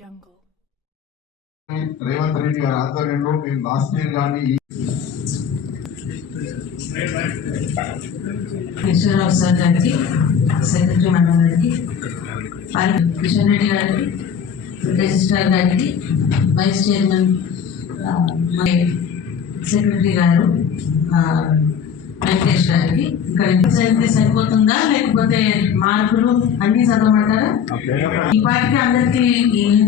Jungle. Revanth Reddy గారి ఆధ్వర్యంలో మేము లాస్ట్ ఇయర్ కానీ ఈశ్వరరావు సార్ గారికి, సెక్రటరీ మండలం గారికి, కిషన్ రెడ్డి గారికి, రిజిస్ట్రార్ గారికి, వైస్ చైర్మన్ సెక్రటరీ గారు వెంకటేష్ గారికి. ఇక్కడ చదివితే సరిపోతుందా లేకపోతే మార్కులు అన్ని చదవమంటారా? ఈ పాటికి అందరికి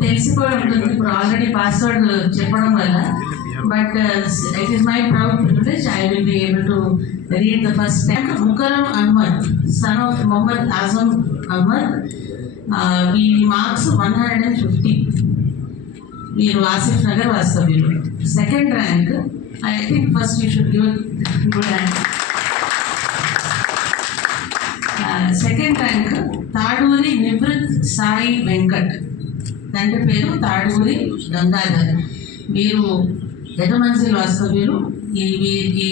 తెలిసిపోయి ఉంటుంది ఇప్పుడు ఆల్రెడీ పాస్వర్డ్ చెప్పడం వల్ల. But it is my proud privilege. I will be able to read the first time. Mukarram Ahmad, son of Muhammad Azam Ahmad, he marks 150. Veeru Asif Nagar Vastavilu. Second rank, I think first you should give a good rank. Second rank, Taduri Nivrit Sai Venkat. తండ్రి పేరు తాడూరి గంగాధర్. వీరు ఎర్రమంజిల్ వాస్తవ్యులు. వీరికి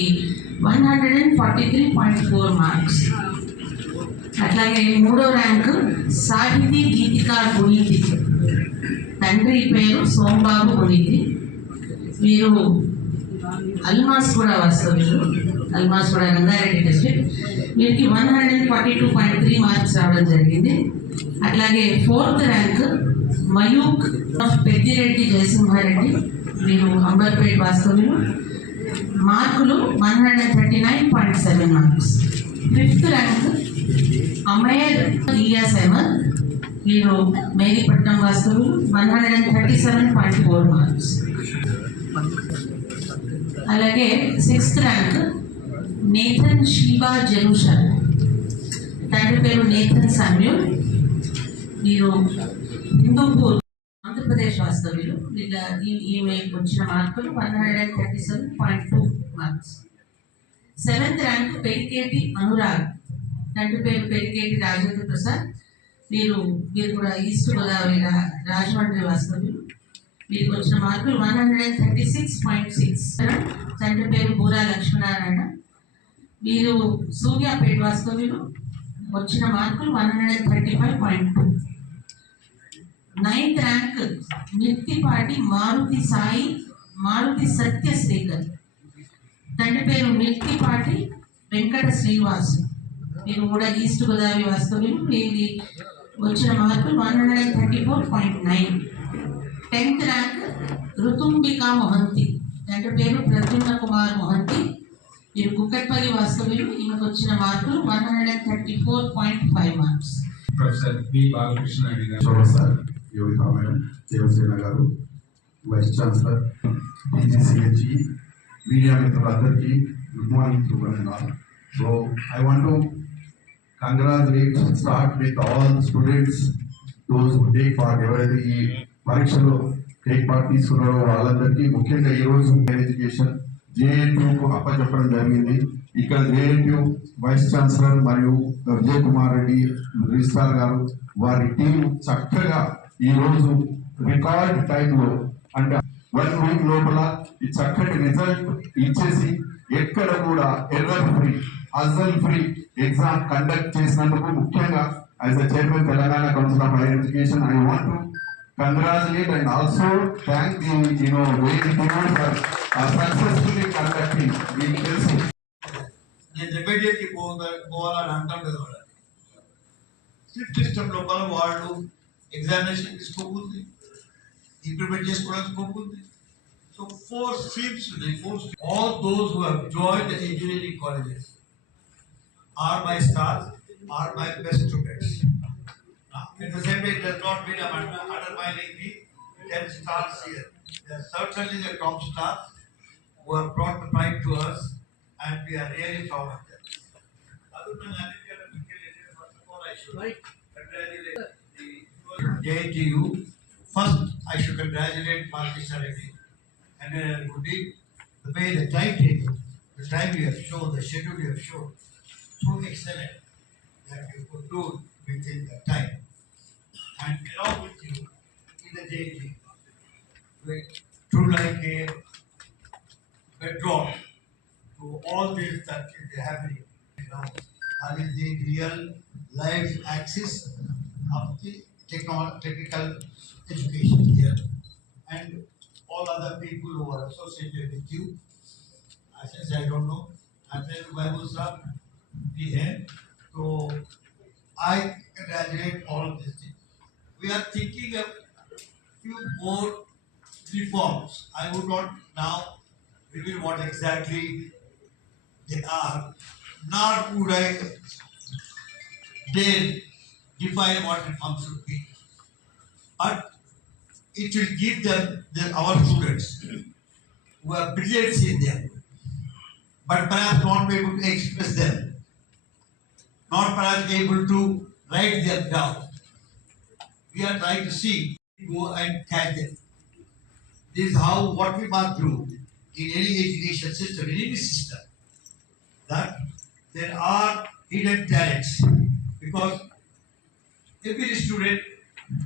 143.4 marks. అట్లాగే మూడో rank సాహితీ గీతికా గుణితి. తండ్రి పేరు సోంబాబు గుణితి. వీరు అల్మాస్ కూడా వాస్తవ్యులు, అల్మాస్ కూడా రంగారెడ్డి డిస్ట్రిక్ట్. వీరికి 142.3 మార్క్స్ రావడం జరిగింది. అట్లాగే fourth rank Mayukh of Peddireddy Jayasimhareddy. వీరు అంబర్పేట్ వాస్తవ్యులు. మార్కులు 139.7 marks. Fifth rank Ameer Ilyas Ahmed. వీరు మేరీపట్నం వాస్తవ్యులు. 137.4 మార్క్స్. అలాగే సిక్స్త్ ర్యాంక్ నేథన్ షీబా జెరూషల్. తండ్రి పేరు నేథన్ సామ్యూల్. వీరు హిందూపూర్ ఆంధ్రప్రదేశ్ వాస్తవ్యులు. ఈమె వచ్చిన మార్కులు 137.2 marks. Seventh rank Periketi Anurag. తండ్రి పేరు పెరికేటి రాజేంద్ర ప్రసాద్. వీరు కూడా ఈస్ట్ గోదావరి రాజమండ్రి వాస్తవ్యులు. వీరికి వచ్చిన మార్కులు 136.6. తండ్రి పేరు బూరా లక్ష్మీనారాయణ. వీరు సూర్యాపేట వాస్తవ్యులు. వచ్చిన మార్కులు 135.2. Ninth rank Mirthipati Maruthi Satyasrikar. తండ్రి పేరు మిర్తిపాటి వెంకట శ్రీనివాస్. వీరు కూడా ఈస్ట్ గోదావరి వాస్తవ్యులు. వీరి వచ్చిన మార్కులు 134.9. 10th rank ఋతుంబికా Mohanty. తండ్రి పేరు ప్రద్యుమ్న కుమార్ మొహంతి. వీరు కుక్కట్పల్లి వాస్తవ్యులు. ఈమెకు వచ్చిన మార్కులు 134.5 marks. Professor B Balakrishna sir, Yogitha madam, Devasena గారు, వైస్ ఛాన్సలర్, టీజీసీహెచ్ఈ, మీడియా మిత్రులందరికీ good morning to one and all. So I want to congratulate, start with all students, those who take part. ఎవరైతే ఈ పరీక్షలో టేక్ పార్ట్ తీసుకున్నారో వాళ్ళందరికీ ముఖ్యంగా ఈరోజు ఎడ్యుకేషన్ జేఎన్యూకు అప్పచెప్పడం జరిగింది. ఇక్కడ జేఎన్యూ వైస్ ఛాన్సలర్ మరియు విజయ్ కుమార్ రెడ్డి రిజిస్ట్రార్ గారు, వారి టీం చక్కగా ఈరోజు రికార్డ్ టైంలో అంటే 1 వీక్ లోపల ఈ చక్కటి రిజల్ట్ ఇచ్చేసి ఎక్కడ కూడా error free, hassle free exam conduct చేసినందుకు ముఖ్యంగా as a chairman Telangana council of higher education I want to congratulate and also thank the for successfully conducting the తెలుసు. నేను ఇమ్మీడియట్లీ పోవాలని అంటాం కదా. వాళ్ళ స్ట్రిక్ట్ సిస్టమ్ లోపల వాళ్ళు ఎగ్జామినేషన్ తీసుకోకుంది, ఇంప్లిమెంట్ చేసుకోవడానికి పోకుంది. సో 4 streams ఉన్నాయి. All those who have joined the engineering colleges are my stars, are my best students. At the same time, it does not mean I'm undermining the 10 stars here. They are certainly the top stars who have brought the pride to us, and we are really proud of them. Other than that, first of all, I should congratulate the JNTU. First, I should congratulate Malkisha Reddy and Gudi. The way the timetable, the time you have shown, the schedule you have shown, so excellent that you could do within the time. And along with you in the JNTU, true like a bedrock to all this that is happening now. That is the real life axis of the technical education here, and all other people who are associated with you. Since I don't know, I'm playing Bible stuff. We have. So I congratulate all of these things. We are thinking of few more reforms. I would not now reveal what exactly they are, nor would I dare define what reforms should be. But it will give them our students who have brilliance in them, but perhaps not be able to express them, not perhaps able to write them down. We are trying to see, go and catch them. This is how what we must do in any education system, in any system, that there are hidden talents, because every student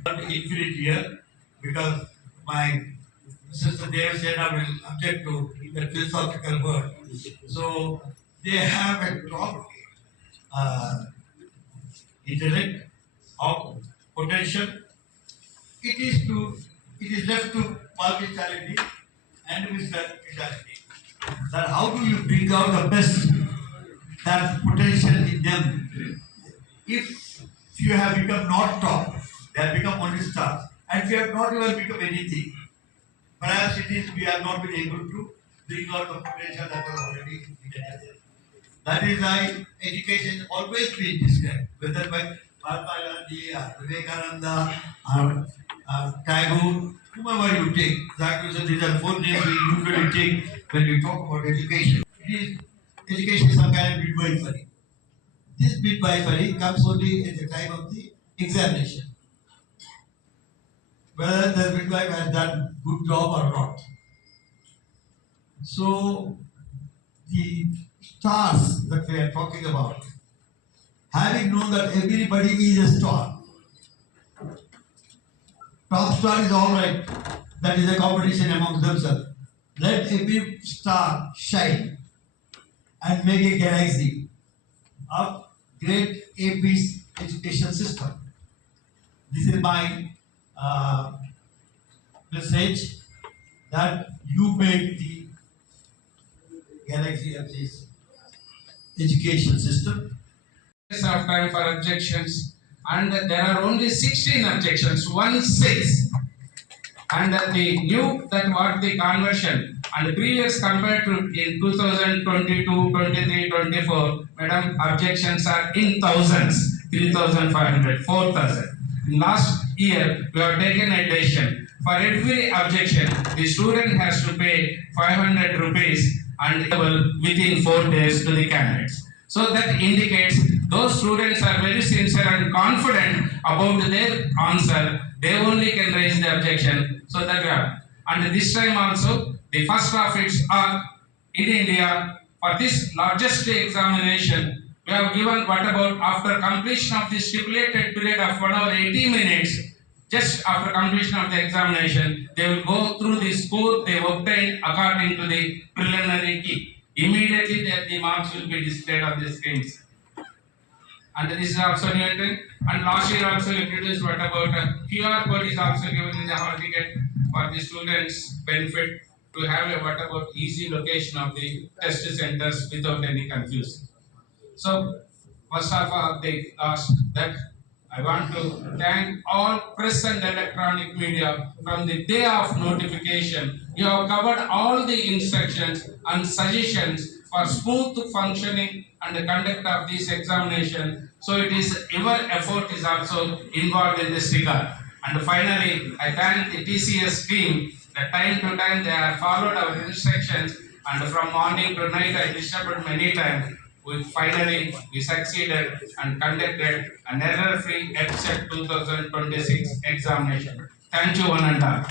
infinite here, because my sister Devasena will object to the philosophical word. So they have a top intellect of potential. It is left to multi-talented and Mr. That how do you bring out the best that potential in them? If you have become not top, they have become only stars, and if you have not even become anything, perhaps it is we have not been able to bring out the potential that was already hidden. That is why education has always been described, whether by Mahatma Gandhi, Vivekananda, Tagore, whomever you take. These are four names we usually take when we talk about education. Education is some kind of midwifery. This midwifery comes only at the time of the examination, whether the midwife has done good job or not. So the stars that we are talking about, having known that everybody is a star, top star is all right, that is a competition among themselves. Let every star shine and make a galaxy of great AP's education system. This is my message, that you make the galaxy of this education system. Of time for objections, and there are only 16 objections, 1-6, and the new that what the conversion and previous compared to in 2022, 23, 24, madam, objections are in thousands, 3,500, 4,000. Last year we have taken a decision, for every objection the student has to pay 500 rupees and within 4 days to the candidates. So that indicates those students are very sincere and confident about their answer. They only can raise the objection. So that we have. And this time also, the first of its are in India for this largest examination. We have given what about after completion of the stipulated period of 1 hour 80 minutes, just after completion of the examination, they will go through the score they obtained according to the preliminary key. Immediately the marks will be displayed on the screens. And this is also new entry. And last year also introduced what about QR code is also given in the hall ticket for the students' benefit to have a what about easy location of the test centers without any confusion. So first of all, they asked that I want to thank all press and electronic media from the day of notification. You have covered all the instructions and suggestions for smooth functioning and the conduct of this examination. So it is your effort is also involved in this regard. And finally, I thank the TCS team that time to time they have followed our instructions, and from morning to night I disturbed many times. We succeeded and conducted an error-free EdSET 2026 examination. Thank you one and all.